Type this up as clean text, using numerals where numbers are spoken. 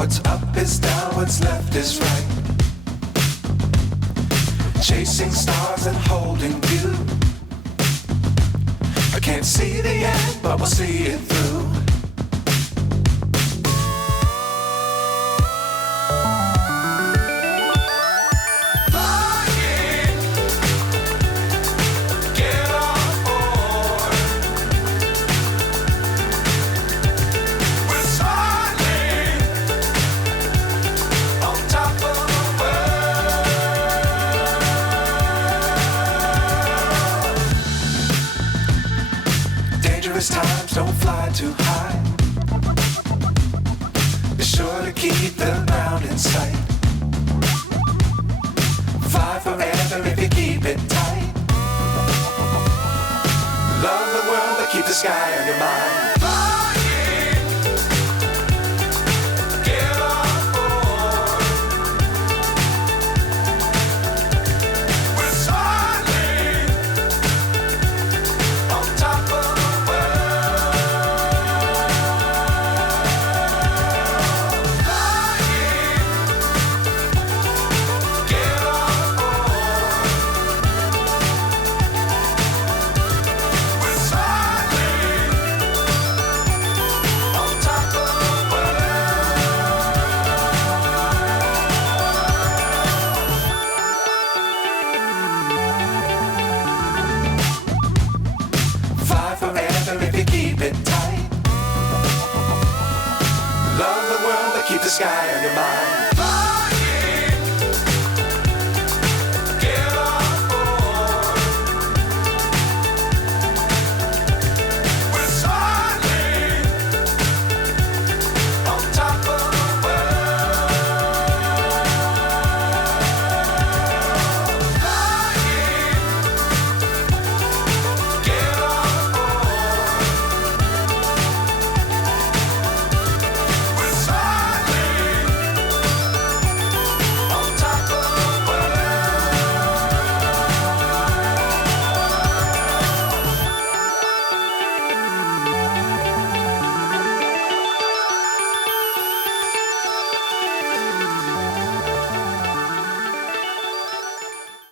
What's up is down, what's left is right. Chasing stars and holding you. I can't see the end, but we'll see it through. Times don't fly too high. Be sure to keep the ground in sight. Fly forever if you keep it tight. Love the world but keep the sky on your mind. Keep the sky on your mind.